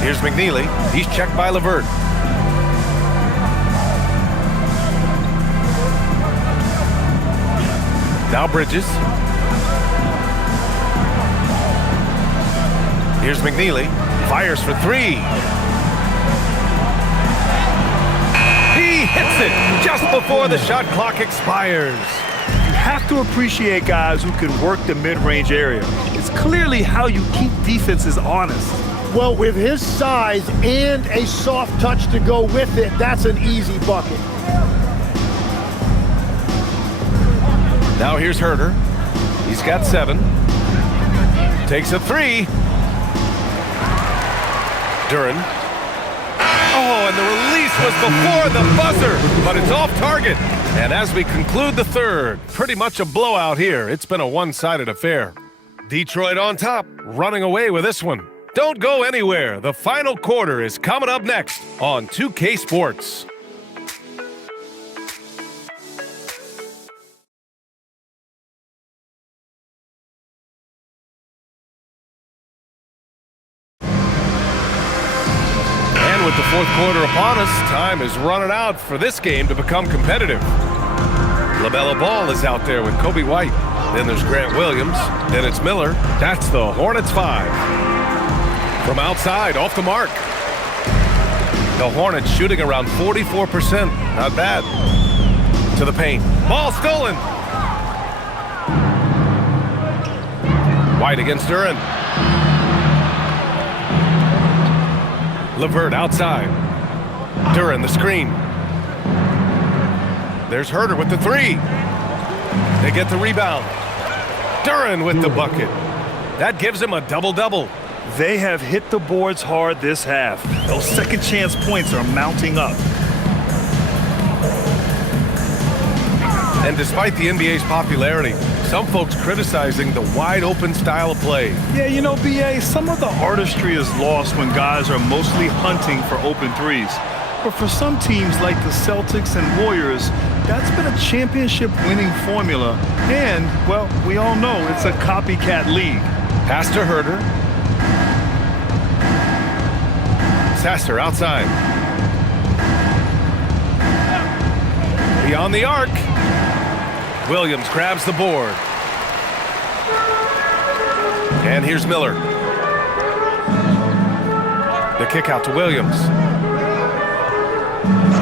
Here's McNeely. He's checked by LeVert. Now Bridges. Here's McNeely. Fires for three. He hits it just before the shot clock expires. You have to appreciate guys who can work the mid-range area. It's clearly how you keep defenses honest. Well, with his size and a soft touch to go with it, that's an easy bucket. Now here's Herter. He's got 7. Takes a three. Duren. Oh, and the release was before the buzzer, but it's off target. And as we conclude the third, pretty much a blowout here. It's been a one-sided affair. Detroit on top, running away with this one. Don't go anywhere. The final quarter is coming up next on 2K Sports. With the fourth quarter upon us, time is running out for this game to become competitive. LaMelo Ball is out there with Kobe White. Then there's Grant Williams. Then it's Miller. That's the Hornets 5. From outside, off the mark. The Hornets shooting around 44%. Not bad. To the paint. Ball stolen. White against Duren. LeVert outside. Duren the screen. There's Herter with the three. They get the rebound. Duren with the bucket. That gives him a double-double. They have hit the boards hard this half. Those second chance points are mounting up. And despite the NBA's popularity, some folks criticizing the wide-open style of play. Yeah, you know, BA, some of the artistry is lost when guys are mostly hunting for open threes. But for some teams like the Celtics and Warriors, that's been a championship-winning formula. And, well, we all know it's a copycat league. Pass to Herter. Sasser outside. Beyond the arc. Williams grabs the board. And here's Miller. The kick out to Williams.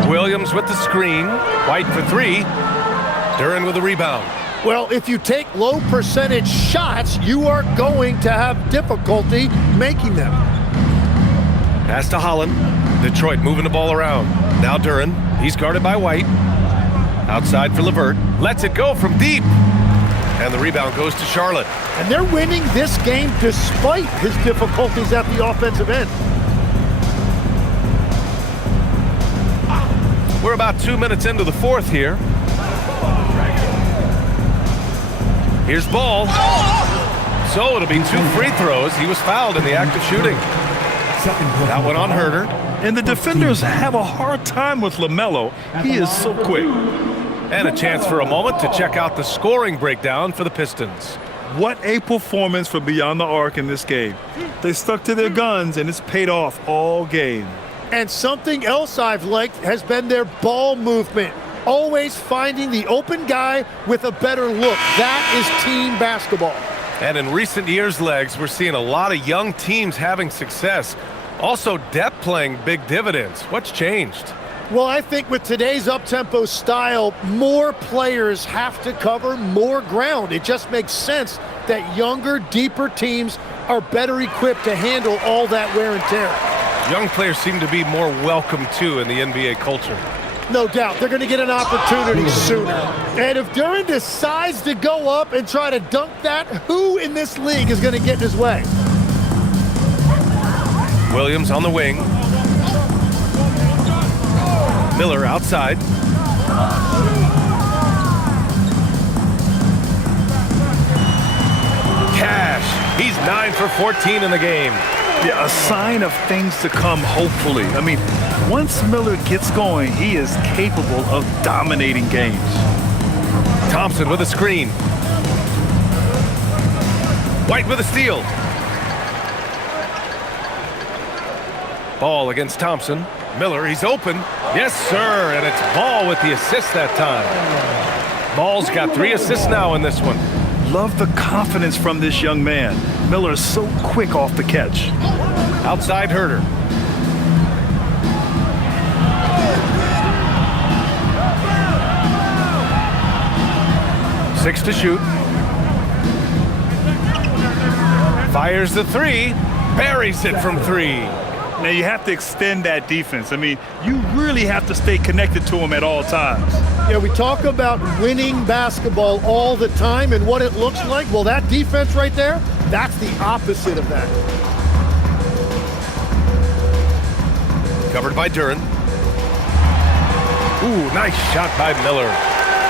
Williams with the screen. White for three. Duren with the rebound. Well, if you take low percentage shots, you are going to have difficulty making them. Pass to Holland. Detroit moving the ball around. Now Duren. He's guarded by White. Outside for LeVert. Lets it go from deep. And the rebound goes to Charlotte. And they're winning this game despite his difficulties at the offensive end. We're about 2 minutes into the fourth here. Here's Ball. So it'll be 2 free throws. He was fouled in the act of shooting. That one on Herter. And the defenders have a hard time with LaMelo. He is so quick. And a chance for a moment to check out the scoring breakdown for the Pistons. What a performance for Beyond the Arc in this game. They stuck to their guns, and it's paid off all game. And something else I've liked has been their ball movement. Always finding the open guy with a better look. That is team basketball. And in recent years, Legs, we're seeing a lot of young teams having success. Also, depth playing big dividends. What's changed? Well, I think with today's up-tempo style, more players have to cover more ground. It just makes sense that younger, deeper teams are better equipped to handle all that wear and tear. Young players seem to be more welcome, too, in the NBA culture. No doubt. They're going to get an opportunity sooner. And if Duren decides to go up and try to dunk that, who in this league is going to get in his way? Williams on the wing. Miller outside. Cash. He's 9 for 14 in the game. Yeah, a sign of things to come, hopefully. I mean, once Miller gets going, he is capable of dominating games. Thompson with a screen. White with a steal. Ball against Thompson. Miller, he's open. Yes, sir, and it's Ball with the assist that time. Ball's got 3 assists now in this one. Love the confidence from this young man. Miller is so quick off the catch. Outside Herter. Six to shoot. Fires the 3. Buries it from 3. Now you have to extend that defense. I mean, you really have to stay connected to him at all times. Yeah, we talk about winning basketball all the time and what it looks like. Well, that defense right there, that's the opposite of that. Covered by Duren. Ooh, nice shot by Miller.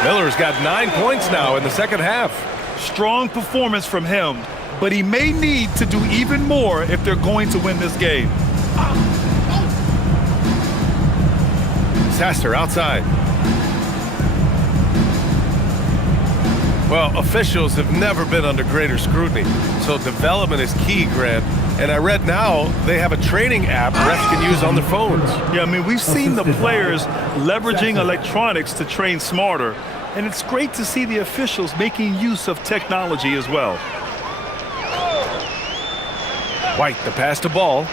Miller's got 9 points now in the second half. Strong performance from him, but he may need to do even more if they're going to win this game. Sasser outside. Well, officials have never been under greater scrutiny, so development is key, Grant. And I read now they have a training app refs can use on their phones. Yeah, I mean, we've seen the players leveraging electronics to train smarter, and it's great to see the officials making use of technology as well. White, the pass to Ball.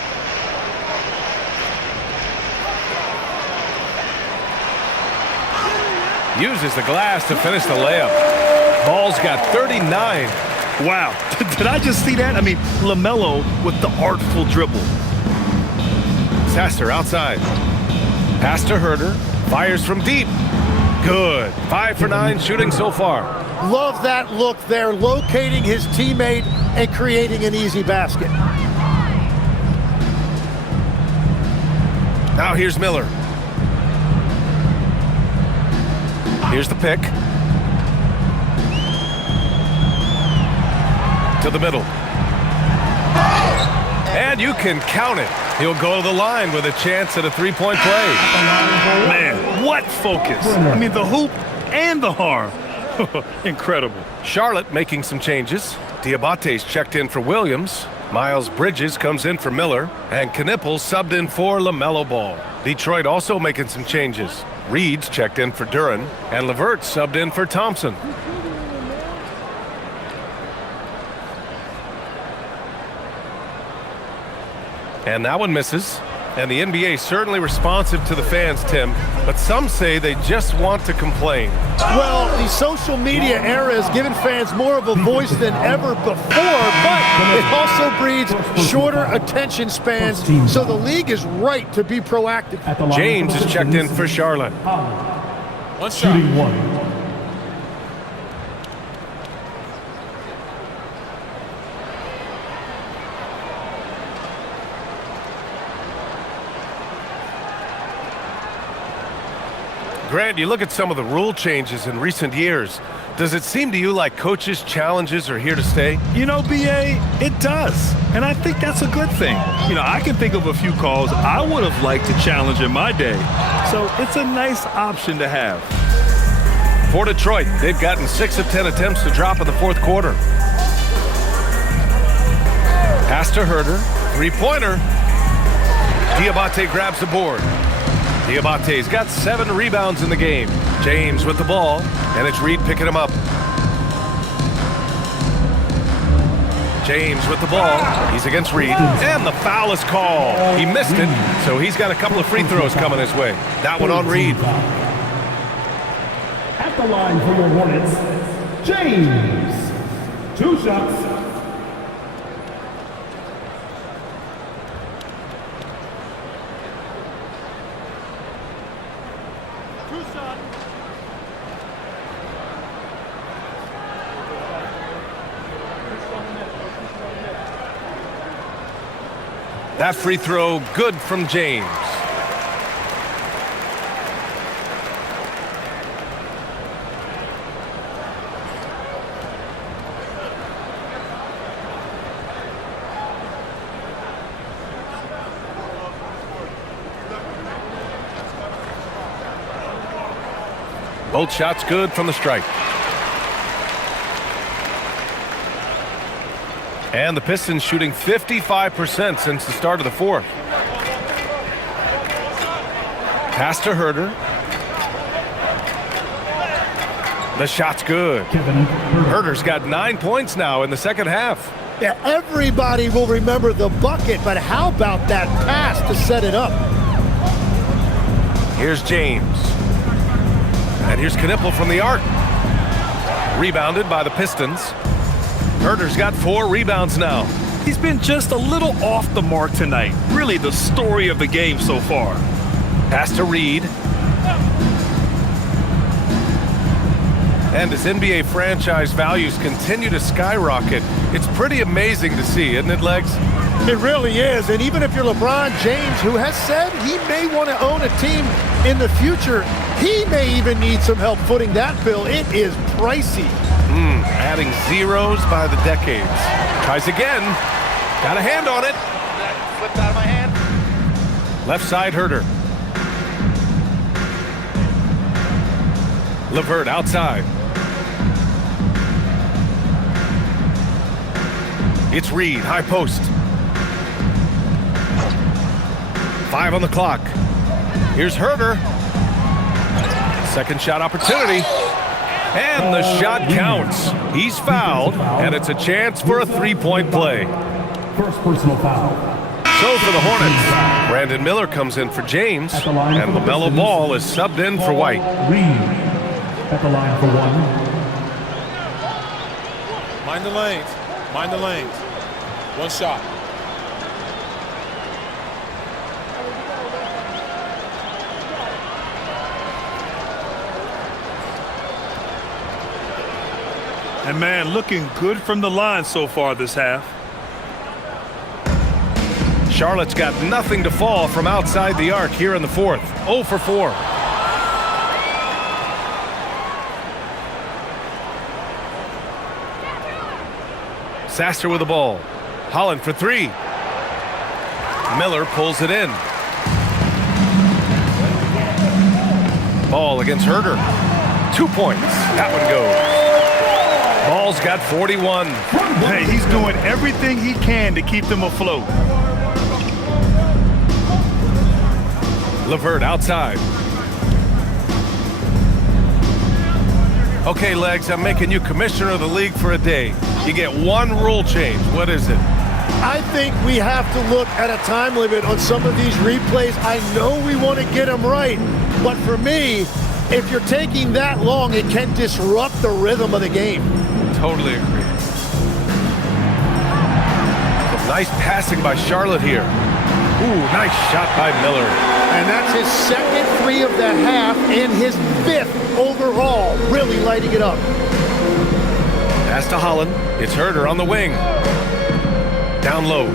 Uses the glass to finish the layup. Ball's got 39. Wow, did I just see that? I mean, LaMelo with the artful dribble. Sasser outside. Pass to Herter. Fires from deep. Good. 5 for 9 shooting so far. Love that look there, locating his teammate and creating an easy basket. Now here's Miller. Here's the pick. To the middle. And you can count it. He'll go to the line with a chance at a three-point play. Man, what focus. I mean, the hoop and the harm. Incredible. Charlotte making some changes. Diabate's checked in for Williams. Miles Bridges comes in for Miller. And Knippel subbed in for LaMelo Ball. Detroit also making some changes. Reed's checked in for Duren. And LeVert subbed in for Thompson. And that one misses. And the NBA certainly responsive to the fans, Tim. But some say they just want to complain. Well, the social media era has given fans more of a voice than ever before, but it also breeds shorter attention spans, so the league is right to be proactive. James is checked in for Charlotte. Shooting 1. Grant, you look at some of the rule changes in recent years. Does it seem to you like coaches' challenges are here to stay? You know, BA, it does. And I think that's a good thing. You know, I can think of a few calls I would have liked to challenge in my day. So it's a nice option to have. For Detroit, they've gotten 6 of 10 attempts to drop in the fourth quarter. Pass to Herter. Three-pointer. Diabate grabs the board. Diabate's got 7 rebounds in the game. James with the ball, and it's Reed picking him up. James with the ball. He's against Reed, and the foul is called. He missed it, so he's got a couple of free throws coming his way. That one on Reed. At the line for your Hornets, James. 2 shots. That free throw good from James. Both shots good from the stripe. And the Pistons shooting 55% since the start of the fourth. Pass to Herder. The shot's good. Herder's got 9 points now in the second half. Yeah, everybody will remember the bucket, but how about that pass to set it up? Here's James. And here's Knipple from the arc. Rebounded by the Pistons. Herder's got 4 rebounds now. He's been just a little off the mark tonight. Really the story of the game so far. Pass to Reed. And as NBA franchise values continue to skyrocket, it's pretty amazing to see, isn't it, Legs? It really is, and even if you're LeBron James, who has said he may want to own a team in the future, he may even need some help footing that bill. It is pricey. Adding zeros by the decades. Tries again. Got a hand on it. Slipped out of my hand. Left side Herder. LeVert outside. It's Reed, high post. 5 on the clock. Here's Herder. Second shot opportunity. And the shot counts. He's fouled, and it's a chance for a three-point play. First personal foul. So for the Hornets, Brandon Miller comes in for James, and LaMelo Ball is subbed in for White. Reed at the line for 1. Mind the lanes. Mind the lanes. One shot. And man, looking good from the line so far this half. Charlotte's got nothing to fall from outside the arc here in the fourth. 0 for 4. Sasser with the ball. Holland for 3. Miller pulls it in. Ball against Herder. 2 points. That one goes. Ball's got 41. Hey, he's doing everything he can to keep them afloat. LeVert outside. Okay, Legs, I'm making you commissioner of the league for a day. You get one rule change. What is it? I think we have to look at a time limit on some of these replays. I know we want to get them right, but for me, if you're taking that long, it can disrupt the rhythm of the game. Totally agree. Nice passing by Charlotte here. Ooh, nice shot by Miller. And that's his second 3 of the half and his 5th overall, really lighting it up. Pass to Holland. It's Herder on the wing. Down low.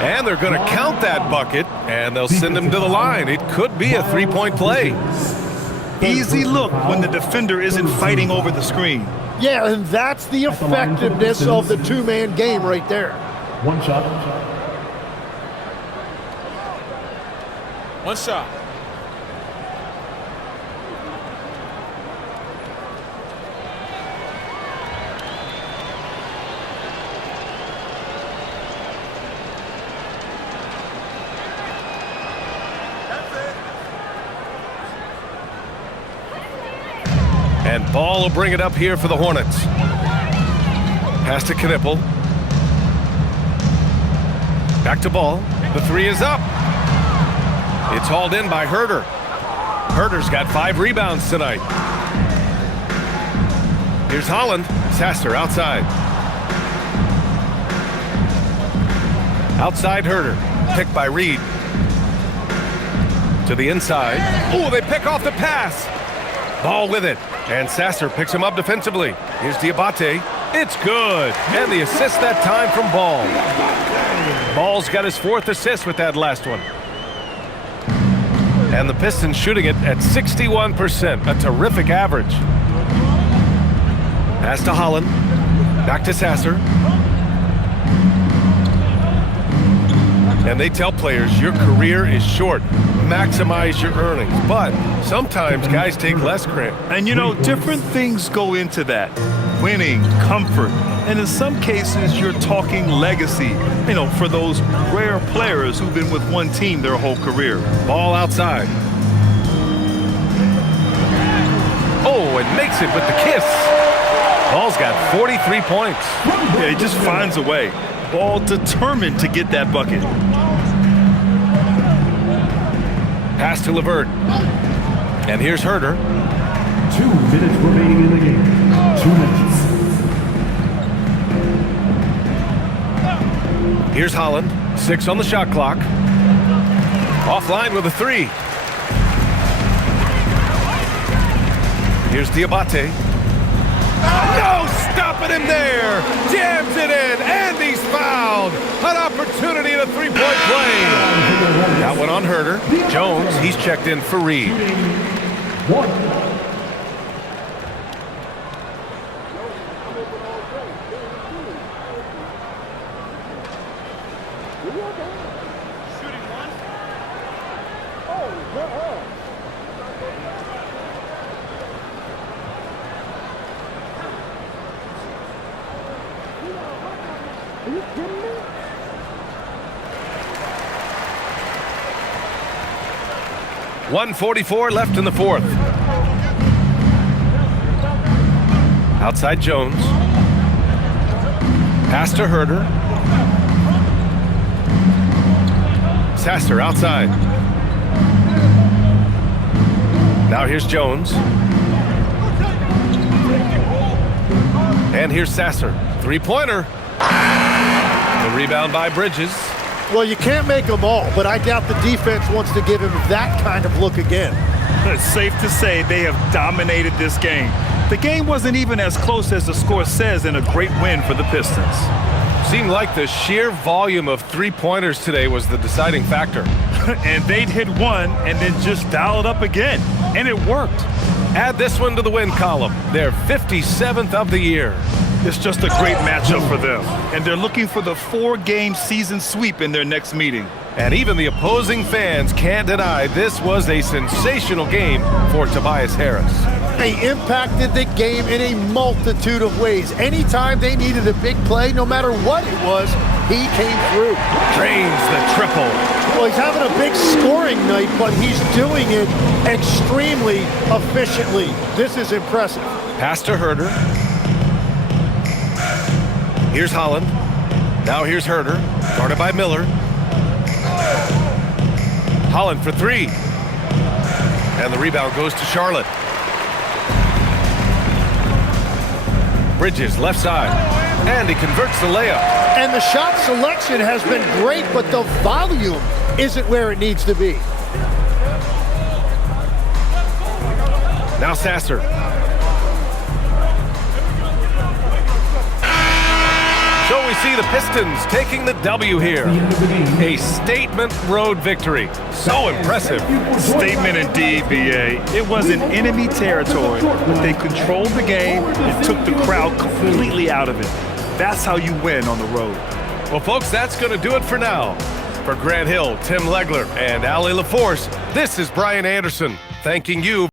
And they're going to count that bucket, and they'll send him to the line. It could be a 3-point play. Easy look when the defender isn't fighting over the screen. Yeah, and that's the effectiveness of the 2-man game right there. One shot. One shot. And Ball will bring it up here for the Hornets. Pass to Knipple. Back to Ball. The 3 is up. It's hauled in by Herder. Herder's got 5 rebounds tonight. Here's Holland. Sasser outside. Outside Herder. Picked by Reed. To the inside. Oh, they pick off the pass. Ball with it. And Sasser picks him up defensively. Here's Diabate. It's good. And the assist that time from Ball. Ball's got his 4th assist with that last one. And the Pistons shooting it at 61%, a terrific average. Pass to Holland. Back to Sasser. And they tell players, your career is short. Maximize your earnings. But sometimes guys take less credit. And you know, different things go into that. Winning, comfort, and in some cases, you're talking legacy, you know, for those rare players who've been with one team their whole career. Ball outside. Oh, and makes it with the kiss. Ball's got 43 points. Yeah, he just finds a way. Ball determined to get that bucket. Pass to LeVert. And here's Herter. 2 minutes remaining in the game. 2 minutes. Here's Holland. 6 on the shot clock. Offline with a 3. Here's Diabate. No stopping him there. Jams it in, and he's fouled. An opportunity at a 3-point play. That one on Herter. Jones, he's checked in for Reed. 1. Are you kidding me? .144 left in the 4th. Outside Jones. Pass to Herter. Sasser outside. Now here's Jones. And here's Sasser. 3-pointer. The rebound by Bridges. Well, you can't make them all, but I doubt the defense wants to give him that kind of look again. It's safe to say they have dominated this game. The game wasn't even as close as the score says in a great win for the Pistons. Seemed like the sheer volume of 3-pointers today was the deciding factor. And they'd hit one and then just dial it up again. And it worked. Add this one to the win column. Their 57th of the year. It's just a great matchup for them. And they're looking for the 4-game season sweep in their next meeting. And even the opposing fans can't deny this was a sensational game for Tobias Harris. He impacted the game in a multitude of ways. Anytime they needed a big play, no matter what it was, he came through. Drains the triple. Well, he's having a big scoring night, but he's doing it extremely efficiently. This is impressive. Pass to Herter. Here's Holland. Now here's Herter, guarded by Miller. Holland for 3. And the rebound goes to Charlotte. Bridges, left side. And he converts the layup. And the shot selection has been great, but the volume isn't where it needs to be. Now Sasser. So we see the Pistons taking the W here. A statement road victory. So impressive. Statement indeed, BA. It was in enemy territory, but they controlled the game and took the crowd completely out of it. That's how you win on the road. Well, folks, that's going to do it for now. For Grant Hill, Tim Legler, and Allie LaForce, this is Brian Anderson thanking you.